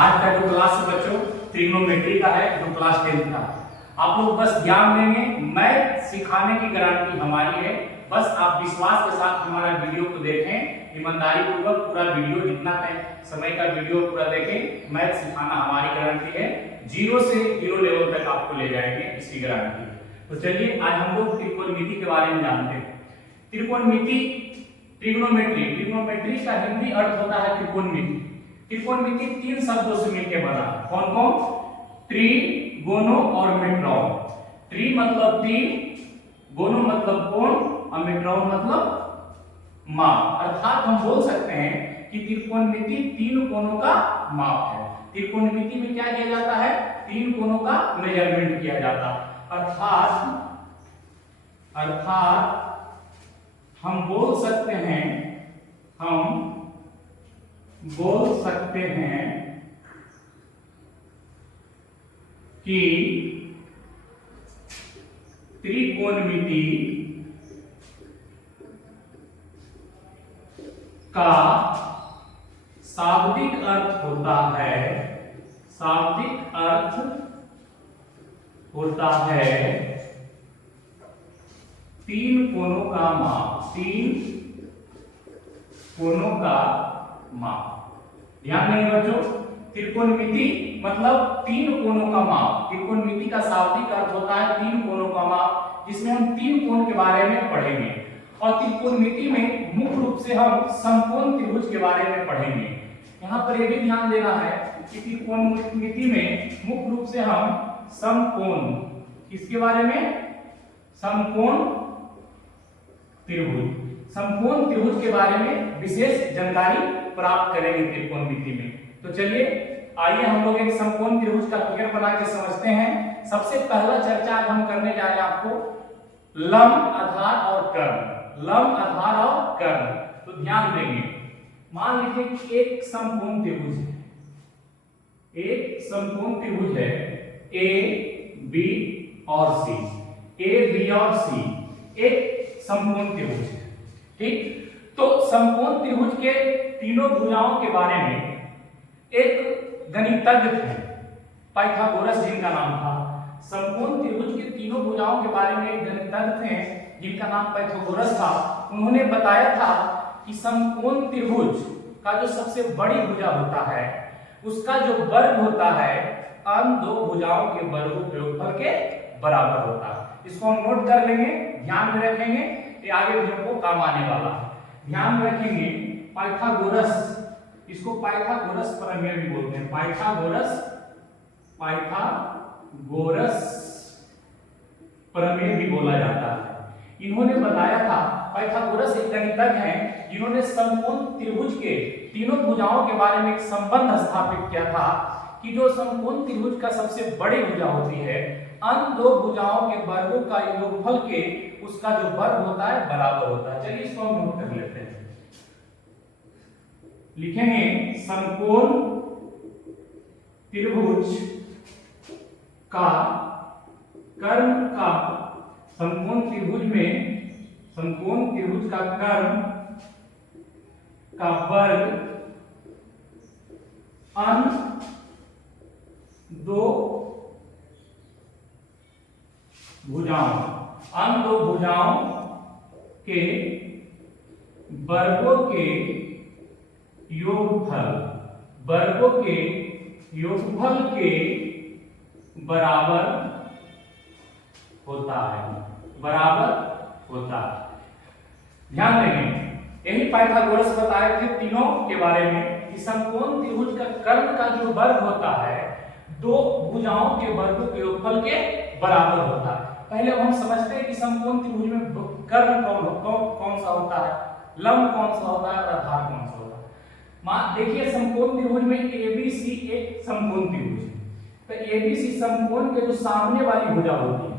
आज का जो क्लास है बच्चों ट्रिग्नोमेट्री का है, जो क्लास 10 का। आप लोग बस ज्ञान देंगे, मैथ सिखाने की गारंटी हमारी है। बस आप विश्वास के साथ हमारा वीडियो को देखें, ईमानदारी पूर्वक पूरा वीडियो, जितना समय का वीडियो पूरा देखें। मैथ सिखाना हमारी गारंटी है, 0 से हीरो लेवल तक आपको ले जाएंगे, इसकी गारंटी। तो चलिए आज हम लोग त्रिकोणमिति के बारे में जानते हैं। त्रिकोणमिति, ट्रिग्नोमेट्री, ट्रिग्नोमेट्री का हिंदी अर्थ होता है त्रिकोणमिति। त्रिकोणमिति 3 शब्दों से मिलकर बना। कौन कौन? ट्री, गोनो और मेट्रॉन। ट्री मतलब 3, गोनो मतलब कोण और मेट्रॉन मतलब माप। अर्थात हम बोल सकते हैं कि त्रिकोणमिति 3 कोणों का माप है। त्रिकोणमिति में क्या किया जाता है? 3 कोणों का मेजरमेंट किया जाता है। अर्थात हम बोल सकते हैं कि त्रिकोणमिति का शाब्दिक अर्थ होता है 3 कोणों का माप। 3 कोणों का माप। ध्यान देंगे बच्चों, त्रिकोणमिति मतलब 3 कोणों का माप। त्रिकोणमिति का शाब्दिक अर्थ होता है 3 कोणों का माप, जिसमें हम 3 कोण के बारे में पढ़ेंगे। और त्रिकोणमिति में मुख्य रूप से हम समकोण त्रिभुज के बारे में पढ़ेंगे। यहाँ पर यह भी ध्यान देना है कि त्रिकोणमिति में मुख्य रूप से हम समकोण, किसके बारे में? समकोण त्रिभुज। समकोण त्रिभुज के बारे में विशेष जानकारी प्राप्त करेंगे त्रिकोणमिति में। तो चलिए आइए हम लोग एक समकोण त्रिभुज का फिगर बना के समझते हैं। सबसे पहला चर्चा आज हम करने जा रहे हैं आपको लंब, आधार और कर्ण। लंब, आधार और कर्ण। तो ध्यान देंगे, मान लीजिए कि एक समकोण त्रिभुज है। एक समकोण त्रिभुज है ए, बी और सी। ए, बी और सी एक समकोण त्रिभुज है। ठीक, तो समकोण त्रिभुज के तीनों भुजाओं के बारे में एक गणितज्ञ थे, पाइथागोरस जिनका नाम था। समकोण त्रिभुज के तीनों भुजाओं के बारे में एक गणितज्ञ थे जिनका नाम पाइथागोरस था। उन्होंने बताया था कि समकोण त्रिभुज का जो सबसे बड़ी भुजा होता है, उसका जो वर्ग होता है अन्य दो भुजाओं के वर्गों के योगफल के बराबर होता है। इसको हम नोट कर लेंगे, ध्यान में रखेंगे, ये आगे भी हमको काम आने वाला है। ध्यान में रखेंगे पाइथागोरस, इसको पाइथागोरस प्रमेय भी बोलते हैं। पाइथागोरस प्रमेय भी बोला जाता है। इन्होंने बताया था, पाइथागोरस एक गणितज्ञ हैं जिन्होंने समकोण त्रिभुज के तीनों भुजाओं के बारे में एक संबंध स्थापित किया था कि जो समकोण त्रिभुज का सबसे बड़ी भुजा होती है, अन्य दो भुजाओं के वर्गों का योगफल के उसका जो वर्ग होता है बराबर होता है। चलिए इसको हम नोट कर लेते हैं। लिखेंगे समकोण त्रिभुज का कर्ण का, समकोण त्रिभुज में समकोण त्रिभुज का कर्ण का वर्ग अन्य दो भुजाओं के वर्गों के योगफल के बराबर होता है। ध्यान देंगे, यही पाइथागोरस बताए थे तीनों के बारे में कि समकोण त्रिभुज का कर्ण का जो वर्ग होता है दो भुजाओं के वर्गों के योगफल के बराबर होता है। पहले हम समझते हैं कि समकोण त्रिभुज में कर्ण कौन सा होता है, लंब कौन सा होता है और आधार कौन सा होता है। मान देखिए समकोण त्रिभुज में एबीसी एक समकोण त्रिभुज है। तो एबीसी समकोण के जो सामने वाली भुजा होती है,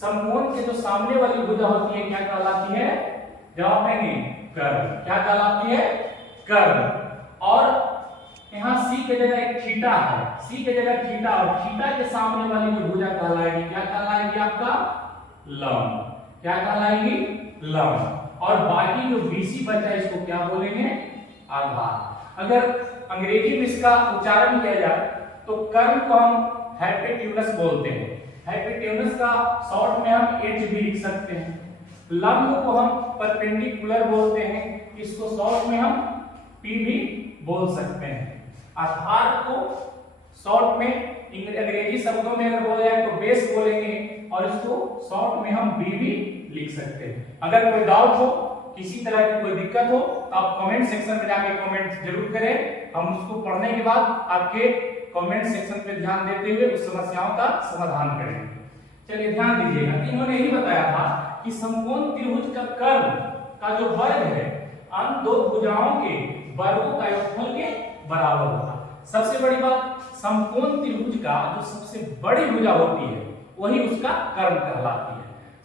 समकोण के जो सामने वाली भुजा होती है क्या कहलाती है? जवाब देंगे कर्ण। क्या कहलाती है? कर्ण। और यहाँ सी के जगह एक थीटा है, सी के जगह थीटा, और थीटा के सामने वाली जो भुजा कहलाएगी क्या कहलाएगी? आपका लंब। क्या कहलाएगी? लंब। और बाकी जो बीसी बचा इसको क्या बोलेंगे? आधार। अगर अंग्रेजी में इसका उच्चारण किया जाए तो कर्ण को हम हाइपोटेन्यूस बोलते हैं। हाइपोटेन्यूस का शॉर्ट में हम एच भी लिख सकते हैं। लंब को हम परपेंडिकुलर बोलते हैं, इसको शॉर्ट में हम पी भी बोल सकते हैं। आधार को शॉर्ट में अंग्रेजी शब्दों में अगर बोला जाए तो बेस बोलेंगे और इसको शॉर्ट में हम बी भी लिख सकते हैं। अगर कोई डाउट हो, किसी तरह की कोई दिक्कत हो तो आप कमेंट सेक्शन में जाके कमेंट जरूर करें। हम उसको पढ़ने के बाद आपके कमेंट सेक्शन पे ध्यान देते हुए उस समस्याओं का समाधान करेंगे। चलिए ध्यान दीजिएगा, इन्होंने यही बताया था कि समकोण त्रिभुज का कर्ण का जो वर्ग है अन दो भुजाओं के वर्गों का योगफल के बराबर होता है। सबसे बड़ी बात, समकोण त्रिभुज का जो सबसे बड़ी भुजा होती है वही उसका कर्ण कहलाती है।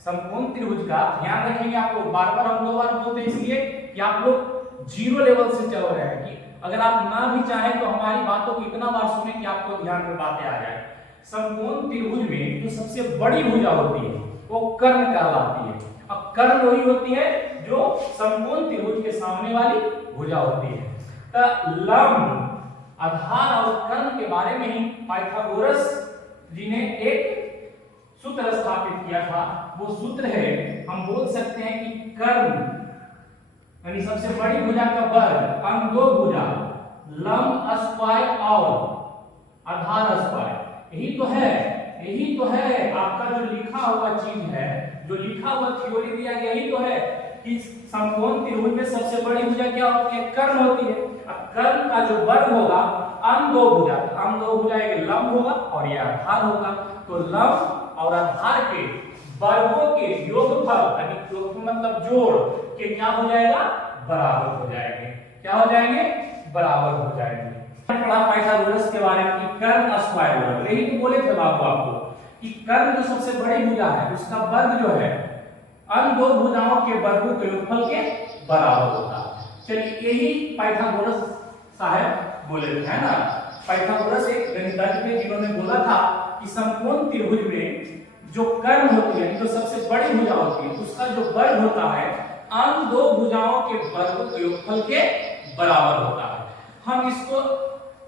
समकोण त्रिभुज का ध्यान रखेंगे आप लोग, बार बार हम 2 बार बोलते हैं इसलिए कि आप लोग जीरो लेवल से चल रहे हैं कि अगर आप ना भी चाहें तो हमारी बातों को इतना बार सुने कि आपको ध्यान में बातें आ जाए। समकोण त्रिभुज में जो सबसे बड़ी भुजा होती है वो कर्ण कहलाती है। अब कर्ण वही होती है जो समकोण त्रिभुज के सामने वाली भुजा होती है। तो लंब, आधार और कर्ण के बारे में ही पाइथागोरस जी ने एक सूत्र स्थापित किया था। वो सूत्र है, हम बोल सकते हैं कि कर्ण यानी सबसे बड़ी भुजा का वर्ग अन दो भुजा लंब स्क्वायर और आधार स्क्वायर, यही तो है आपका जो लिखा हुआ चीज है, जो लिखा हुआ थ्योरी दिया गया, यही तो है कि समकोण त्रिभुज में सबसे बड़ी भुजा क्या होती है? कर्ण होती है। अब कर्ण का जो वर्ग होगा अन दो भुजा, अन दो भुजा एक लंब होगा और यह आधार होगा। तो लंब और आधार के वर्गों के योगफल यानी योगफल मतलब जोड़ के क्या हो जाएगा? बराबर हो जाएंगे। क्या हो जाएंगे? बराबर हो जाएंगे। पढ़ा पाइथागोरस के बारे में कि कर्ण स्क्वायर बराबर, यही तो बोले थे बाबू आपको कि कर्ण जो सबसे बड़ी भुजा है उसका वर्ग जो है अन दो भुजाओं के वर्गों के योगफल के बराबर होता है। चलिए यही पाइथागोरस साहब बोले थे, है ना। पाइथागोरस एक गणितज्ञ थे जिन्होंने बोला था कि समकोण त्रिभुज में जो कर्ण होती है, जो सबसे बड़ी भुजा होती है, उसका जो वर्ग होता है अन दो भुजाओं के वर्गों के योगफल के बराबर होता है। हम इसको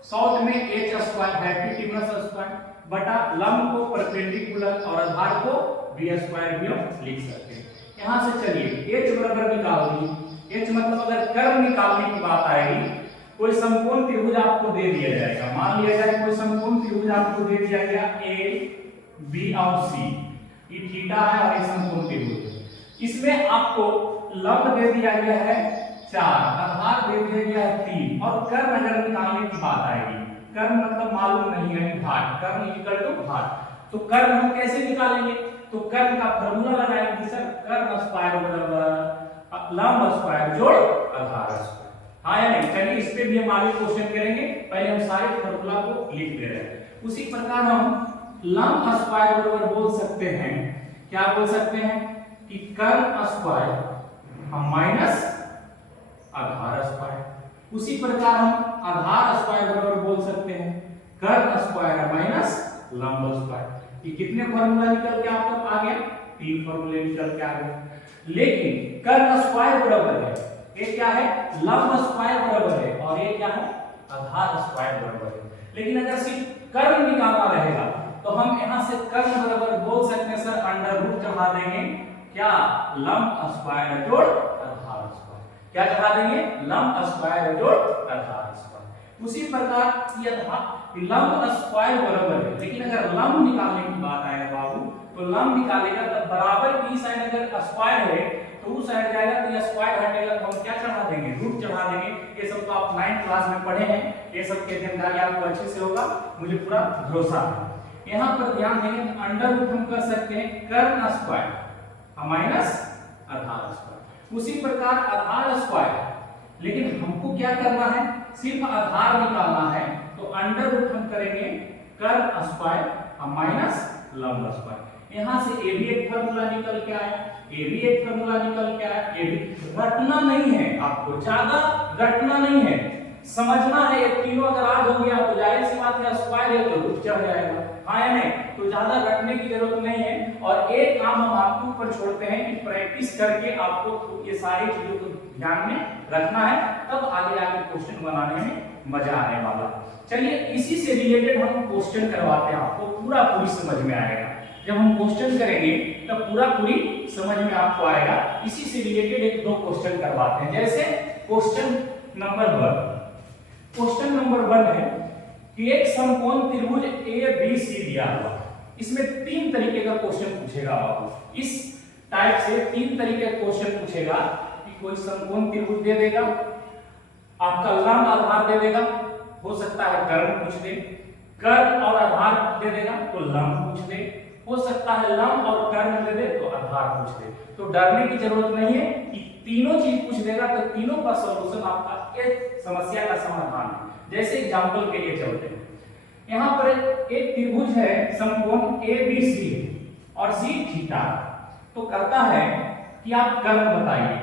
शॉर्ट में h स्क्वायर हाइपोटेन्यूस स्क्वायर बटा लंब को परपेंडिकुलर और आधार को b स्क्वायर भी लिख सकते हैं। यहां से चलिए h बराबर निकाल दी। h मतलब अगर कर्ण निकालने की बात आएगी, कोई समकोण त्रिभुज आपको दे दिया जाएगा। मान लिया जाए कोई समकोण त्रिभुज आपको दे दिया गया a b और c, ये थीटा है और ये समकोण त्रिभुज। इसमें आपको लंब दे दिया गया है 4, आधार दे दिया गया है 3 और कर्ण अगर निकालने की बात आएगी, कर्ण मतलब मालूम नहीं है घाट, कर्ण इक्वल टू घाट, तो कर्ण हम कैसे निकालेंगे? तो कर्ण का फार्मूला लगाएंगे सर, कर्ण स्क्वायर बराबर लंब स्क्वायर जोड़ आधार स्क्वायर। हाँ या नहीं? चलिए इस पे भी हम आगे क्वेश्चन करेंगे, पहले हम सारे फार्मूला को लिख दे रहे हैं। उसी प्रकार हम लंब स्क्वायर बराबर बोल सकते हैं, क्या बोल सकते हैं कि कर्ण स्क्वायर माइनस आधार स्क्वायर। उसी प्रकार हम आधार स्क्वायर बराबर बोल सकते हैं कर्ण स्क्वायर माइनस लंब स्क्वायर। ये कितने फार्मूला निकल के आप तक आ गया? 3 फार्मूले निकल के आ गए। लेकिन कर्ण स्क्वायर बराबर है, ये क्या है? लंब स्क्वायर बराबर है और ये क्या है? आधार स्क्वायर बराबर है। लेकिन अगर सिर्फ कर्ण निकालना रहेगा तो हम यहां से कर्ण बराबर बोल सकते हैं सर अंडर रूट चढ़ा देंगे, क्या? लंब स्क्वायर जोड़ आधार स्क्वायर। क्या चढ़ा देंगे? लंब स्क्वायर जोड़ आधार स्क्वायर। उसी प्रकार ये लंब स्क्वायर बराबर है, लेकिन अगर लंब निकालने की बात आए बाबू तो लंब निकालेगा तो बराबर की साइड अगर स्क्वायर है तो उस साइड जाएगा तो ये स्क्वायर हटेगा तो हम क्या चढ़ा देंगे? रूट चढ़ा देंगे। ये सब तो आप 9th क्लास में पढ़े हैं, ये सब के जानकारी आपको अच्छे से होगा, मुझे पूरा भरोसा है। यहाँ पर ध्यान देंगे तो अंडर रूट हम कर सकते हैं कर्ण स्क्वायर माइनस आधार स्क्वायर। उसी प्रकार आधार स्क्वायर, लेकिन हमको क्या करना है? सिर्फ आधार निकालना है, तो अंडर रूट हम करेंगे कर्ण स्क्वायर माइनस लंब स्क्वायर। यहां से ए भी एक फार्मूला निकल के आया, ए भी एक फार्मूला निकल के आया। ए भी रटना नहीं है, आपको ज्यादा रटना नहीं है, समझना है। ये तीनों अगर आज हो गया तो जाहिर सी बात है स्क्वायर है तो रूट चढ़ जाएगा, हाँ या नहीं? तो ज्यादा रटने की जरूरत नहीं है। और एक काम हम आपके ऊपर छोड़ते हैं कि प्रैक्टिस करके आपको ये सारी चीजों को ध्यान में रखना है, तब आगे जाके क्वेश्चन बनाने में मजा आने वाला। चलिए इसी से रिलेटेड हम क्वेश्चन करवाते हैं, आपको पूरा पूरी समझ में आएगा। जब हम क्वेश्चन करेंगे तब पूरा पूरी समझ में आपको आएगा। इसी से रिलेटेड एक दो क्वेश्चन करवाते हैं। जैसे क्वेश्चन नंबर 1 है कि एक समकोण त्रिभुज ABC दिया हुआ, इसमें 3 तरीके का क्वेश्चन पूछेगा आपको। इस टाइप से 3 तरीके का क्वेश्चन पूछेगा कि कोई समकोण त्रिभुज दे देगा, आपका लंब आधार दे देगा, हो सकता है कर्ण पूछ दे, कर्ण और आधार दे देगा तो लंब पूछ दे, हो सकता है लंब और कर्ण दे दे तो आधार पूछ दे। तो डरने की जरूरत नहीं है कि तीनों चीज पूछ देगा तो तीनों का सॉल्यूशन आपका इस समस्या का समाधान है। जैसे एग्जांपल के लिए चलते हैं, यहाँ पर एक त्रिभुज है, समकोण ABC है और C थीटा, तो करता है कि आप कर्ण बताइए।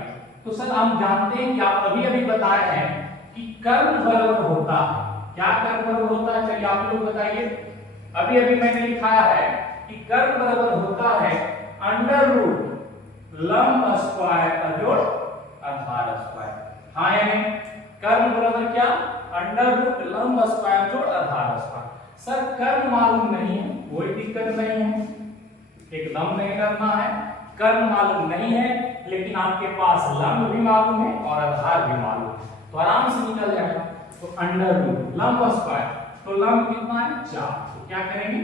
तो सर हम जानते हैं कि आप अभी बताए हैं कि कर्ण बराबर होता है, क्या कर्ण बराबर होता है, चलिए आप लोग बताइए। अभी मैंने लिखाया है कि कर्ण बराबर होता है अंडर रूट लंब स्क्वायर जोड़ आधार स्क्वायर। हाँ या नहीं? कर्ण बराबर क्या? अंडर रूट लंब स्क्वायर जोड़ आधार स्क्वायर। सर कर्ण मालूम नहीं है, कोई दिक्कत नहीं है, एकदम नहीं करना है। कर्ण मालूम नहीं है लेकिन आपके पास लंब भी मालूम है और आधार भी मालूम है, तो आराम से निकल जाएगा। तो अंडर रूट लंब स्क्वायर, तो लंब कितना है 4, तो क्या करेंगे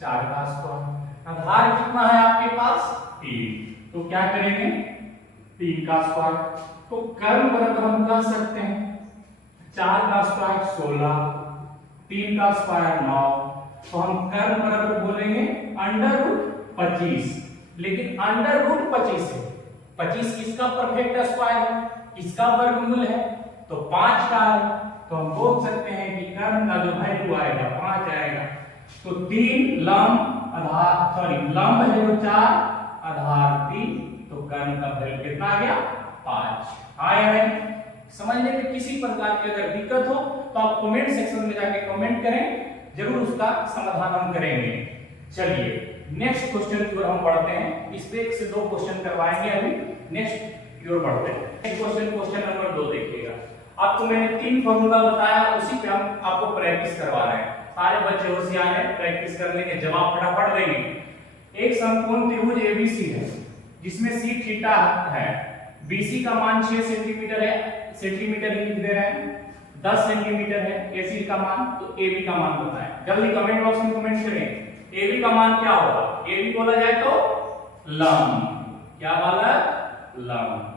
4 का स्क्वायर। आधार कितना है आपके पास 3, तो क्या करेंगे 3 का स्क्वायर। तो कर्ण बराबर हम कह सकते हैं 4 का स्क्वायर 16, 3 का स्क्वायर 9, तो हम कर्ण बराबर बोलेंगे अंडर रूट 25। लेकिन अंडर रूट 25 है, 25 किसका परफेक्ट स्क्वायर है, किसका वर्गमूल है, तो 5 का है। तो हम बोल सकते हैं कि कर्ण का जो वैल्यू आएगा 5 आएगा। तो 3 लंब आधार सॉरी लंब है जो 4, आधार 3, तो कर्ण का वैल्यू कितना आ गया 5। आया है? समझने में किसी प्रकार की अगर दिक्कत हो तो आप कमेंट सेक्शन में जाके कमेंट करें, जरूर उसका समाधान हम करेंगे। चलिए नेक्स्ट क्वेश्चन की ओर हम बढ़ते हैं। इस पे 1 से 2 क्वेश्चन करवाएंगे, अभी नेक्स्ट की ओर बढ़ते हैं। क्वेश्चन नंबर 2 देखिएगा। आपको मैंने 3 फॉर्मूला बताया, उसी पे हम आपको प्रैक्टिस करवा रहे हैं। सारे बच्चे होशियार हैं, प्रैक्टिस कर लेंगे, जवाब फटाफट देंगे। एक समकोण त्रिभुज ABC है जिसमें C थीटा है, BC का मान 6 सेंटीमीटर है, सेंटीमीटर ही लिख दे रहे हैं, 10 सेंटीमीटर है AC का मान, तो AB का मान बताएं। जल्दी कमेंट बॉक्स में कमेंट करें। AB का मान क्या होगा? AB बोला जाए तो लंब, क्या बोला? लंब।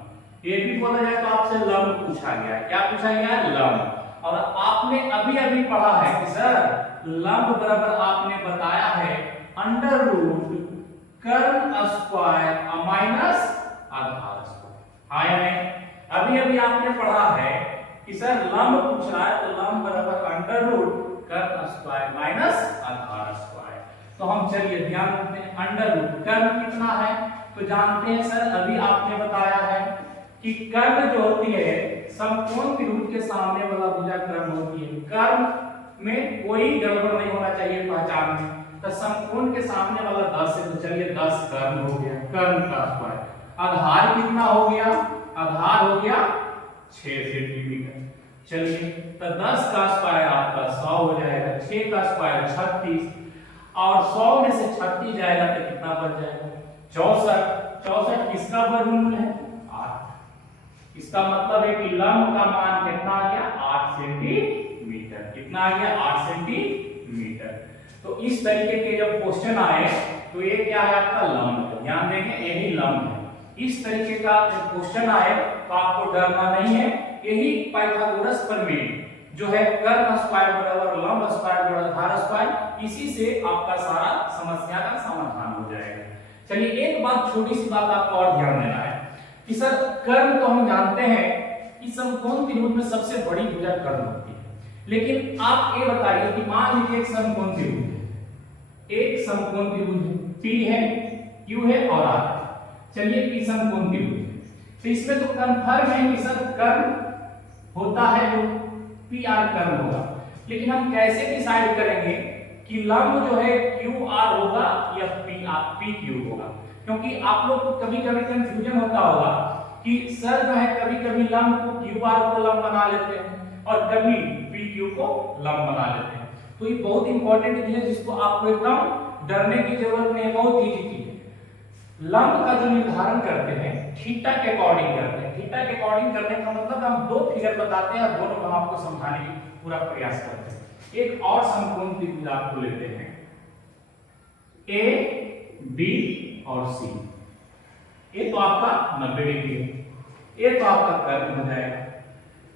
AB बोला जाए तो आपसे लंब पूछा गया है, क्या पूछा गया है? लंब। और आपने अभी पढ़ा है कि सर लंब बराबर आपने बताया है अंडर रूट कर्ण स्क्वायर माइनस आधार स्क्वायर। हाँ या नहीं? अभी आपने पढ़ा है कि सर लंब पूछ रहा है तो लंब बराबर अंडर रूट कर्ण स्क्वायर माइनस आधार स्क्वायर। तो हम चलिए ध्यान रखते हैं, अंडर रूट कर्ण कितना है तो जानते हैं सर, अभी आपने बताया है कि कर्ण जो होती है समकोण त्रिभुज के सामने वाला भुजा कर्ण होती है। कर्ण में कोई गड़बड़ नहीं होना चाहिए पहचान में। तो समकोण के सामने वाला 10 है, तो चलिए 10 कर्ण हो गया, कर्ण का स्क्वायर। आधार कितना हो गया? आधार हो गया 6 सेंटीमीटर। चलिए तो 10 का स्क्वायर आपका 100 हो जाएगा, 6 का स्क्वायर 36, और 100 में से 36 जाएगा तो कितना बच जाएगा? 64। 64 किसका वर्गमूल है? 8। इसका मतलब है कि लंब का मान कितना आ गया? 8 सेंटीमीटर। कितना आ गया? 8 सेंटीमीटर। तो इस तरीके के जब क्वेश्चन आए तो ये क्या है? आपका लंब है, ध्यान देंगे यही लंब है। इस तरीके का जब क्वेश्चन आए तो आपको डरना नहीं है, यही पाइथागोरस प्रमेय जो है कर्ण स्क्वायर बराबर लंब स्क्वायर जोड़ आधार स्क्वायर, इसी से आपका सारा समस्या का समाधान हो जाएगा। चलिए एक बात, छोटी सी बात आपको और ध्यान देना है कि सर कर्ण तो हम जानते हैं कि समकोण त्रिभुज में सबसे बड़ी भुजा कर्ण होती है, लेकिन आप ये बताइए कि मान लीजिए एक समकोण त्रिभुज है, एक समकोण त्रिभुज है, P है, Q है और R है। चलिए P समकोण त्रिभुज है, तो इसमें तो कंफर्म है कि सर कर्ण होता है जो PR कर्ण होगा, लेकिन हम कैसे डिसाइड करेंगे कि लंब जो है QR होगा या PQ होगा? क्योंकि आप लोग को कभी-कभी कंफ्यूजन होता होगा कि सर जो है कभी कभी लंब को क्यू आर को लंब बना लेते हैं और कभी पी क्यू को लंब बना लेते हैं। तो ये बहुत इंपॉर्टेंट चीज है जिसको आपको एकदम डरने की जरूरत नहीं है, बहुत इजी चीज है। लंब का जो निर्धारण करते हैं थीटा के अकॉर्डिंग करते हैं। थीटा के अकॉर्डिंग करने का मतलब हम दो फिगर बताते हैं और दोनों हम आपको समझाने की पूरा प्रयास करते हैं। एक और समकोण त्रिभुज आपको लेते हैं ए बी और सी। ये तो आपका 90 डिग्री है, ये तो आपका कर्व हो जाएगा।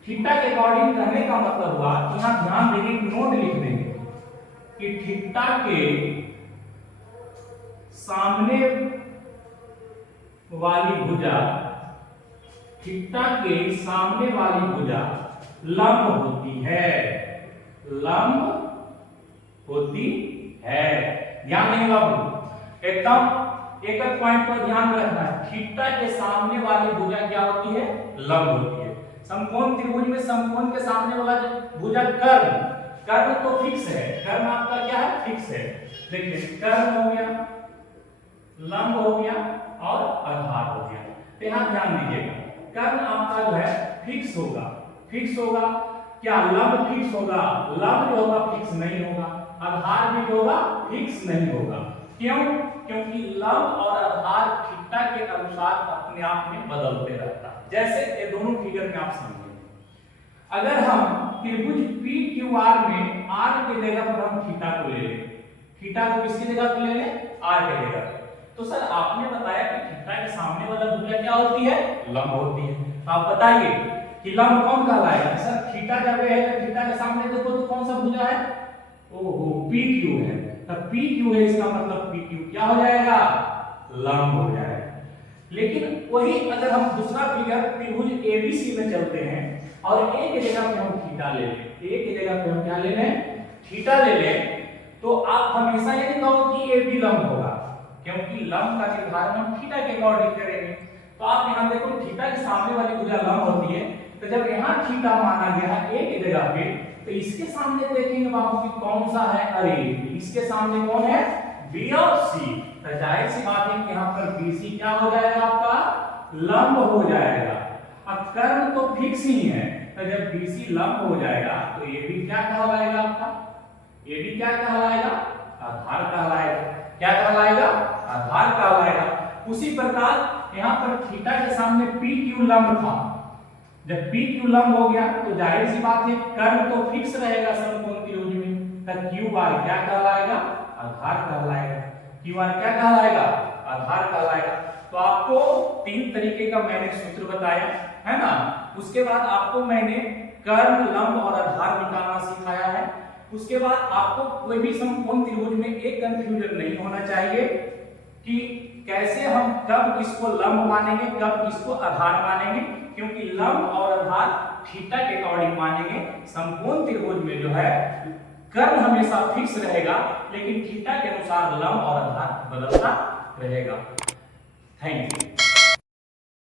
थीटा के अकॉर्डिंग करने का मतलब हुआ कि यहां ध्यान देंगे, एक नोट लिख देंगे कि थीटा के सामने वाली भुजा, थीटा के सामने वाली भुजा लंब होती है, लंब होती है। ध्यान देंगे बाबू, एकदम एक पॉइंट पर ध्यान रखना है। थीटा के सामने वाली भुजा क्या होती है? लंब होती है। समकोण त्रिभुज में समकोण के सामने वाला भुजा कर्व, कर्व तो फिक्स है, कर्व आपका क्या है? फिक्स है। देखिए कर्व हो गया, लंब हो गया और आधार हो गया। तो यहां ध्यान दीजिएगा, कर्व आपका जो है फिक्स होगा, फिक्स होगा। क्या लंब फिक्स होगा? लंब जो होगा फिक्स नहीं होगा, आधार भी जो होगा फिक्स नहीं होगा। क्यों? क्योंकि लंब और आधार थीटा के अनुसार अपने आप में बदलते रहता है। जैसे ये दोनों फिगर में आप समझिए, अगर हम त्रिभुज पी क्यू आर में आर के जगह पर हम थीटा को ले लें, थीटा को किसकी जगह पर ले लें? आर के जगह पर। तो सर आपने बताया कि थीटा के सामने वाला भुजा क्या होती है? लंब होती है। तो आप बताइए कि लंब कौन कहलाएगा? सर थीटा जब है तो थीटा के सामने देखो तो कौन सा भुजा है? ओहो, पी क्यू है। तब पी क्यू है, इसका मतलब पी क्यू क्या हो जाएगा? लंब हो जाएगा। लेकिन वही अगर हम दूसरा फिगर त्रिभुज एबीसी में चलते हैं और ए की जगह पे हम थीटा ले लें, ए की जगह पे हम क्या ले लें? थीटा ले लें, तो आप हमेशा ये नहीं कहोगे कि ए बी लंब होगा, क्योंकि लंब का निर्धारण हम थीटा के अकॉर्डिंग करेंगे। तो आप यहां देखो थीटा के सामने वाली भुजा लंब होती है, तो जब यहां थीटा माना गया है ए की जगह पे, तो इसके सामने देखेंगे बाबू कि कौन सा है? अरे इसके सामने कौन है? बी और सी। तो जाहिर सी बात है कि यहां पर बीसी क्या हो जाएगा? आपका लंब हो जाएगा। अब कर्व तो फिक्स ही है, तो जब बीसी लंब हो जाएगा तो ये भी क्या कहलाएगा? आपका ये भी क्या कहलाएगा? आधार कहलाएगा। क्या कहलाएगा? आधार कहलाएगा। उसी प्रकार यहां पर थीटा के सामने पी क्यू लंब था, जब पी क्यू लंब हो गया तो जाहिर सी बात है कर्व तो फिक्स रहेगा समकोण त्रिभुज में, तो क्यू आर क्या कहलाएगा? आधार कहलाएगा। क्यू आर क्या कहलाएगा? आधार कहलाएगा। तो आपको तीन तरीके का मैंने सूत्र बताया है ना। उसके बाद आपको मैंने कर्व, लंब और आधार निकालना सिखाया है। उसके बाद आपको कोई भी समकोण त्रिभुज में एक कंफ्यूजन नहीं होना चाहिए कि कैसे हम कब इसको लंब मानेंगे, कब इसको आधार मानेंगे, क्योंकि लंब और आधार थीटा के अकॉर्डिंग मानेंगे। समकोण त्रिभुज में जो है कर्व हमेशा फिक्स रहेगा, लेकिन थीटा के अनुसार लंब और आधार बदलता रहेगा। Thank you.